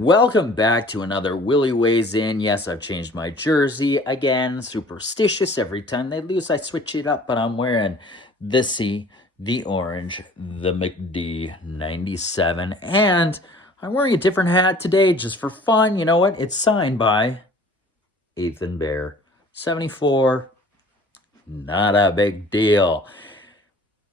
Welcome back to another Willy Weighs In. Yes, I've changed my jersey again. Superstitious. Every time they lose, I switch it up, but I'm wearing the C, the orange, the McD 97, and I'm wearing a different hat today just for fun. You know what? It's signed by Ethan Bear 74. Not a big deal.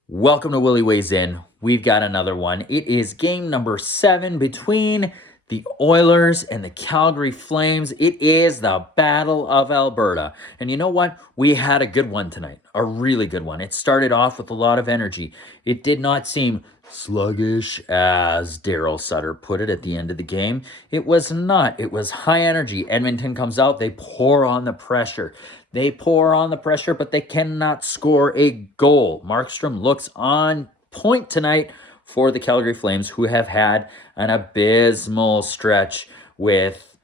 Welcome to Willy Weighs In. We've got another one. It is game number 7 between the Oilers and the Calgary Flames. It is the Battle of Alberta. And you know what? We had a good one tonight. A really good one. It started off with a lot of energy. It did not seem sluggish, as Daryl Sutter put it at the end of the game. It was not. It was high energy. Edmonton comes out. They pour on the pressure. They pour on the pressure, but they cannot score a goal. Markstrom looks on point tonight for the Calgary Flames, who have had an abysmal stretch with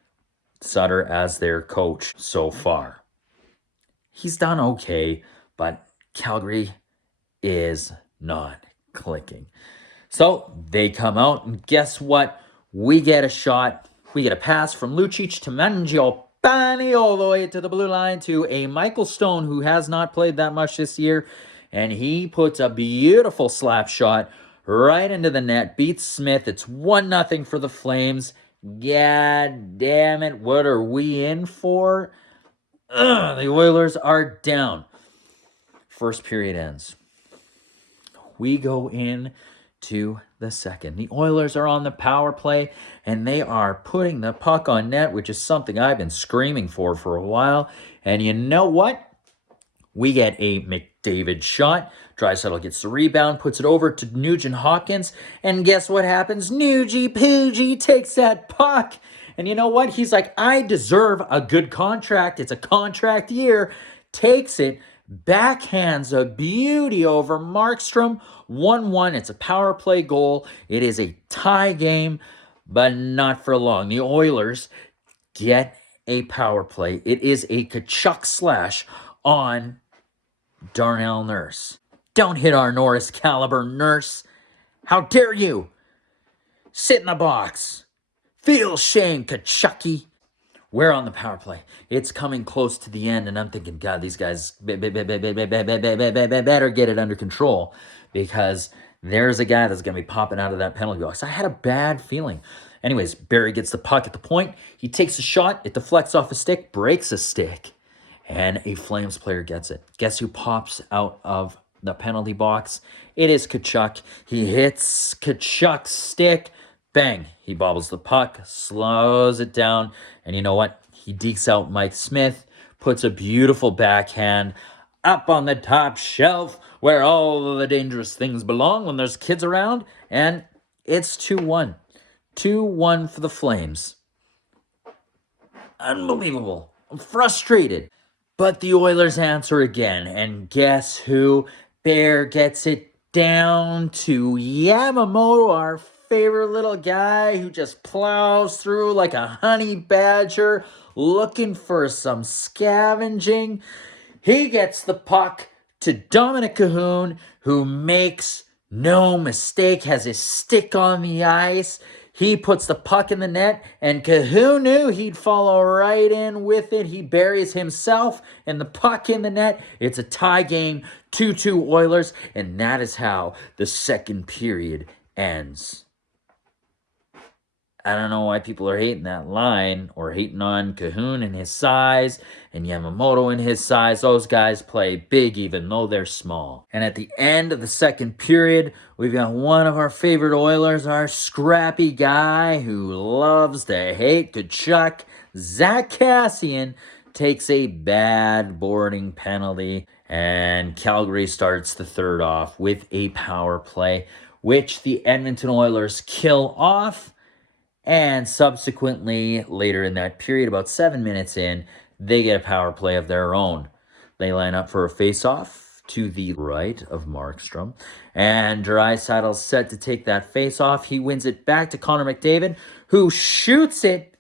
Sutter as their coach so far. He's done okay, but Calgary is not clicking. So they come out, and guess what? We get a shot. We get a pass from Lucic to Mangiapane all the way to the blue line to a Michael Stone, who has not played that much this year, and he puts a beautiful slap shot right into the net, beats Smith. It's 1-0 for the Flames. God damn it, what are we in for? The Oilers are down. First period ends. We go in to the second. The Oilers are on the power play, and they are putting the puck on net, which is something I've been screaming for a while. And you know what? We get a McDavid shot. Draisaitl gets the rebound, puts it over to Nugent Hopkins, and guess what happens? Nugie Poogie takes that puck. And you know what? He's like, I deserve a good contract. It's a contract year. Takes it, backhands a beauty over Markstrom. 1-1. It's a power play goal. It is a tie game, but not for long. The Oilers get a power play. It is a Kachuk slash on Darnell Nurse. Don't hit our Norris caliber, Nurse. How dare you? Sit in the box. Feel shame, Kachucky. We're on the power play. It's coming close to the end, and I'm thinking, God, these guys better get it under control, because there's a guy that's going to be popping out of that penalty box. I had a bad feeling. Anyways, Barry gets the puck at the point. He takes a shot. It deflects off a stick, breaks a stick, and a Flames player gets it. Guess who pops out of the penalty box? It is Kachuk. He hits Kachuk's stick. Bang. He bobbles the puck, slows it down, and you know what? He dekes out Mike Smith, puts a beautiful backhand up on the top shelf where all of the dangerous things belong when there's kids around, and it's 2-1. 2-1 for the Flames. Unbelievable. I'm frustrated. But the Oilers answer again, and guess who? Bear gets it down to Yamamoto, our favorite little guy who just plows through like a honey badger looking for some scavenging. He gets the puck to Dominic Cahoon, who makes no mistake, has his stick on the ice. He puts the puck in the net, and Cahoon knew he'd follow right in with it. He buries himself and the puck in the net. It's a tie game, 2-2 Oilers, and that is how the second period ends. I don't know why people are hating that line or hating on Cahoon and his size and Yamamoto and his size. Those guys play big even though they're small. And at the end of the second period, we've got one of our favorite Oilers, our scrappy guy who loves to hate Kachuk, Zach Kassian, takes a bad boarding penalty, and Calgary starts the third off with a power play, which the Edmonton Oilers kill off. And subsequently, later in that period, about 7 minutes in, they get a power play of their own. They line up for a face-off to the right of Markstrom. And Draisaitl's set to take that face-off. He wins it back to Connor McDavid, who shoots it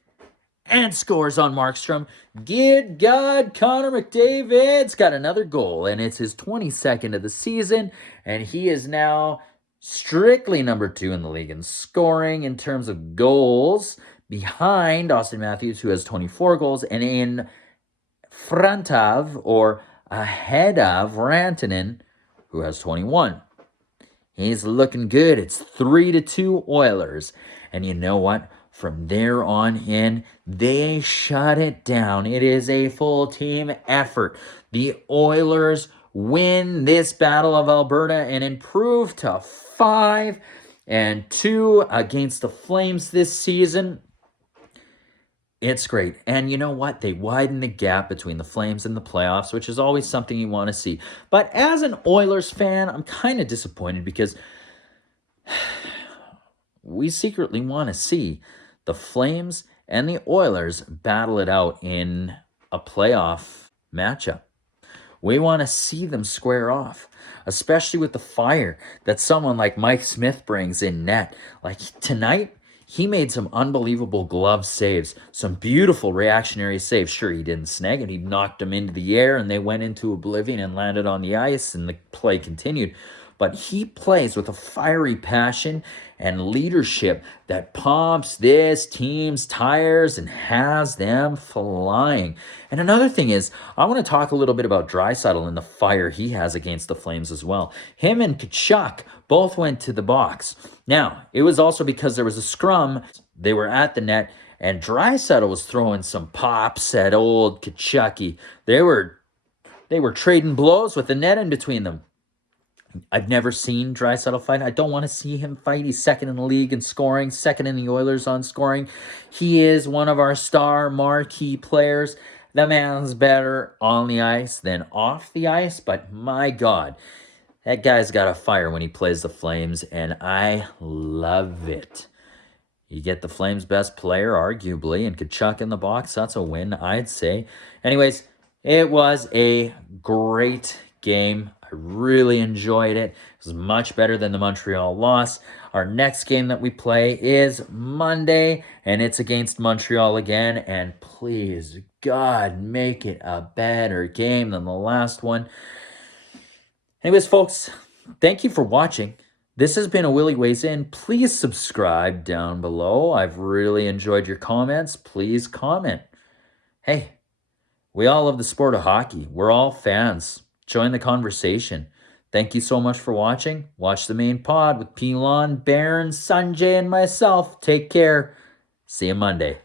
and scores on Markstrom. Good God, Connor McDavid's got another goal, and it's his 22nd of the season, and he is now strictly number 2 in the league in scoring in terms of goals, behind Austin Matthews, who has 24 goals, and in front of or ahead of Rantanen, who has 21. He's looking good. It's 3-2 Oilers. And you know what? From there on in, they shut it down. It is a full team effort. The Oilers win this Battle of Alberta and improve to 5-2 against the Flames this season. It's great. And you know what? They widen the gap between the Flames and the playoffs, which is always something you want to see. But as an Oilers fan, I'm kind of disappointed because we secretly want to see the Flames and the Oilers battle it out in a playoff matchup. We want to see them square off, especially with the fire that someone like Mike Smith brings in net. Like tonight, he made some unbelievable glove saves, some beautiful reactionary saves. Sure, he didn't snag it. He knocked them into the air and they went into oblivion and landed on the ice and the play continued. But he plays with a fiery passion and leadership that pumps this team's tires and has them flying. And another thing is, I want to talk a little bit about Draisaitl and the fire he has against the Flames as well. Him and Tkachuk both went to the box. Now, it was also because there was a scrum. They were at the net, and Draisaitl was throwing some pops at old Tkachuk. They were trading blows with the net in between them. I've never seen Draisaitl fight. I don't want to see him fight. He's second in the league in scoring, second in the Oilers on scoring. He is one of our star marquee players. The man's better on the ice than off the ice, but my God, that guy's got a fire when he plays the Flames, and I love it. You get the Flames' best player, arguably, and Tkachuk in the box. That's a win, I'd say. Anyways, it was a great game. I really enjoyed it. It was much better than the Montreal loss. Our next game that we play is Monday, and it's against Montreal again. And please, God, make it a better game than the last one. Anyways, folks, thank you for watching. This has been a Willy Weighs In. Please subscribe down below. I've really enjoyed your comments. Please comment. Hey, we all love the sport of hockey. We're all fans. Join the conversation. Thank you so much for watching. Watch the main pod with Pilon, Baron, Sanjay, and myself. Take care. See you Monday.